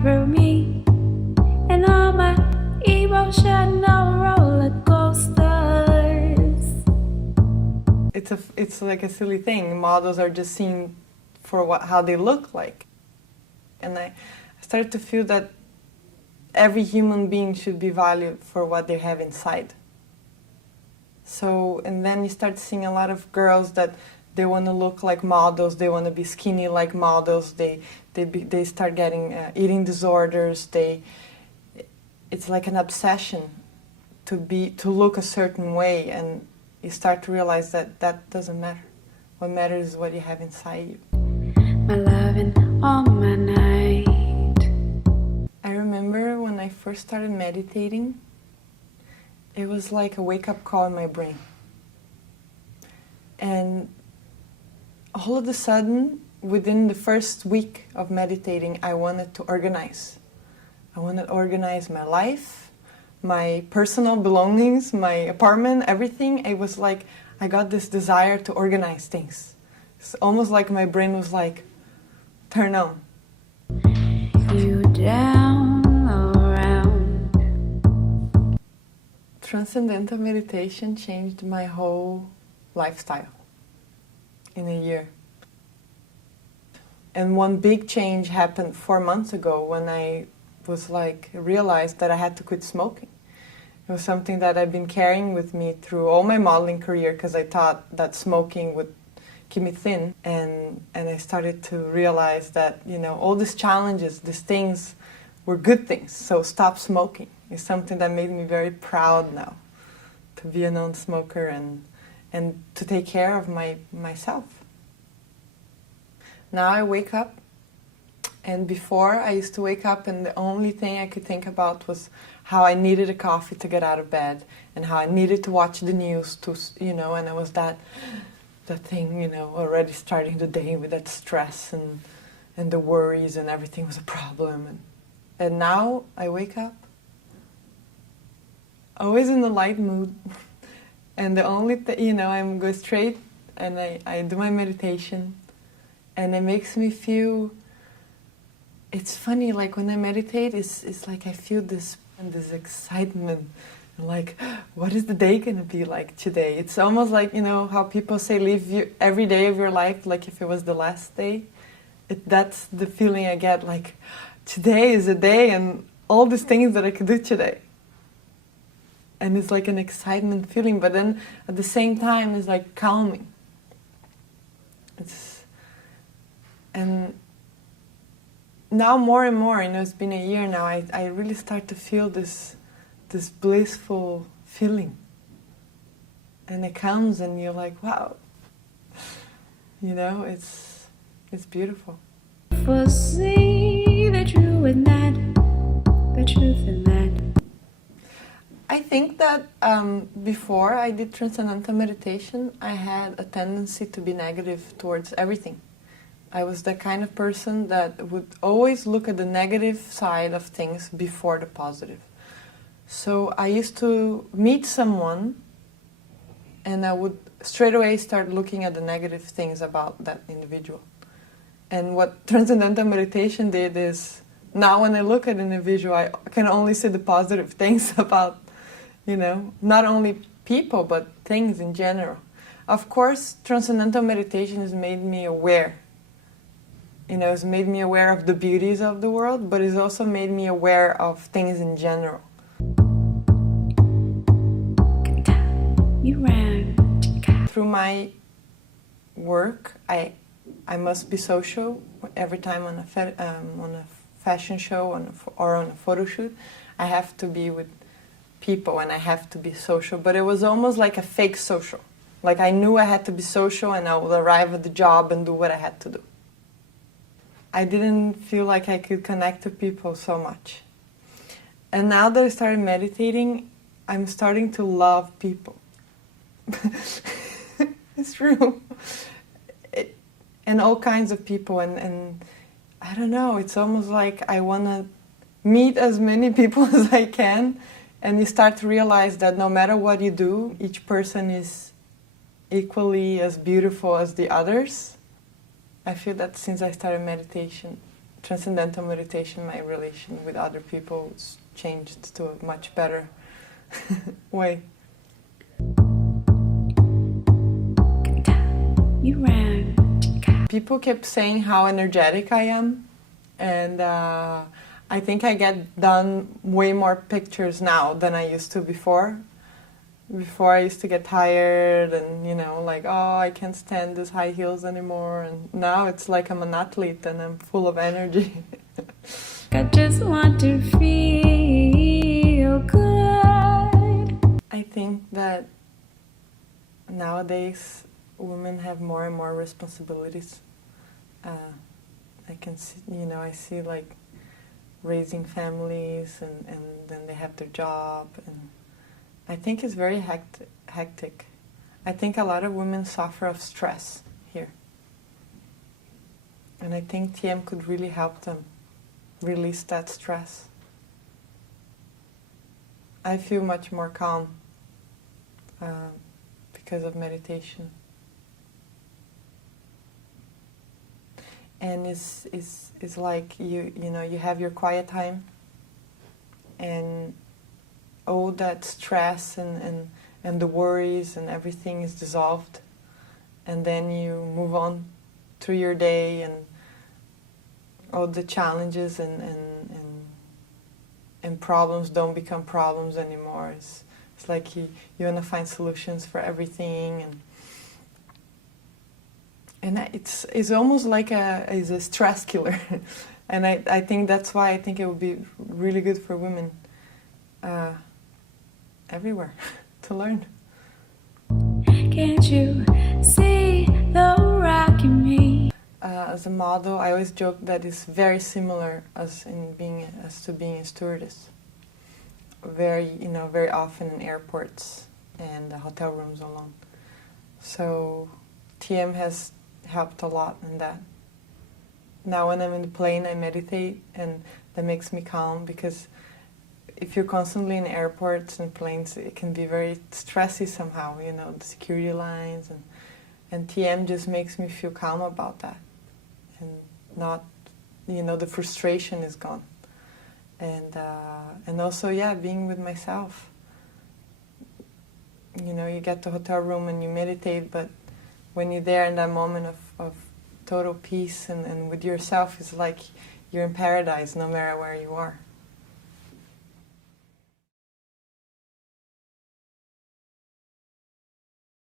through me, and all my emotional roller coasters. It's like a silly thing. Models are just seen for how they look like. And I started to feel that every human being should be valued for what they have inside. So, and then you start seeing a lot of girls that they want to look like models, they want to be skinny like models, they start getting eating disorders, it's like an obsession to look a certain way, and you start to realize that that doesn't matter. What matters is what you have inside you. My loving all my night. I remember when I first started meditating, it was like a wake-up call in my brain. And all of a sudden, within the first week of meditating, I wanted to organize. I wanted to organize my life, my personal belongings, my apartment, everything. It was like I got this desire to organize things. It's almost like my brain was like, turn on. You down around. Transcendental meditation changed my whole lifestyle in a year. And one big change happened 4 months ago when I was realized that I had to quit smoking. It was something that I've been carrying with me through all my modeling career because I thought that smoking would keep me thin, and I started to realize that, you know, all these challenges, these things were good things. So stop smoking is something that made me very proud now to be a non-smoker and to take care of myself. Now I wake up, and before I used to wake up and the only thing I could think about was how I needed a coffee to get out of bed and how I needed to watch the news to, you know, and it was that thing, you know, already starting the day with that stress and the worries and everything was a problem. And now I wake up always in the light mood. And the only thing, you know, I go straight and I do my meditation, and it makes me feel, it's funny, like when I meditate, it's like I feel this excitement. Like, what is the day going to be like today? It's almost like, you know, how people say live every day of your life like if it was the last day. That's the feeling I get, like, today is a day and all these things that I could do today. And it's like an excitement feeling, but then at the same time it's like calming. And now more and more, you know, it's been a year now, I really start to feel this blissful feeling, and it comes and you're like, wow, you know, it's beautiful. Foresee the truth in that, the truth in that. I think that before I did Transcendental Meditation, I had a tendency to be negative towards everything. I was the kind of person that would always look at the negative side of things before the positive. So I used to meet someone and I would straight away start looking at the negative things about that individual. And what Transcendental Meditation did is, now when I look at an individual, I can only see the positive things about, you know, not only people, but things in general. Of course, Transcendental Meditation has made me aware. You know, it's made me aware of the beauties of the world, but it's also made me aware of things in general. Through my work, I must be social. Every time on a fashion show or on a photo shoot, I have to be with people and I have to be social. But it was almost like a fake social. Like I knew I had to be social and I would arrive at the job and do what I had to do. I didn't feel like I could connect to people so much. And now that I started meditating, I'm starting to love people. It's true. And all kinds of people, and I don't know, it's almost like I want to meet as many people as I can, and you start to realize that no matter what you do, each person is equally as beautiful as the others. I feel that since I started meditation, transcendental meditation, my relation with other people changed to a much better way. You ran. People kept saying how energetic I am, and I think I get done way more pictures now than I used to before. Before I used to get tired and, you know, like, oh, I can't stand these high heels anymore. And now it's like I'm an athlete and I'm full of energy. I just want to feel good. I think that nowadays women have more and more responsibilities. I can see, you know, I see like raising families and then they have their job, and I think it's very hectic. I think a lot of women suffer of stress here. And I think TM could really help them release that stress. I feel much more calm because of meditation. And it's like you know, you have your quiet time, and all that stress and the worries and everything is dissolved, and then you move on through your day, and all the challenges and problems don't become problems anymore. It's like you want to find solutions for everything, and it's almost like it's a stress killer. And I think that's why I think it would be really good for women everywhere to learn. Can't you see the rock in me? As a model, I always joke that it's very similar as to being a stewardess. Very often in airports and hotel rooms alone. So TM has helped a lot in that. Now when I'm in the plane, I meditate, and that makes me calm, because if you're constantly in airports and planes, it can be very stressy somehow, you know, the security lines, and TM just makes me feel calm about that, and not, you know, the frustration is gone, and also, yeah, being with myself. You know, you get to the hotel room and you meditate, but when you're there in that moment of total peace and with yourself, it's like you're in paradise no matter where you are.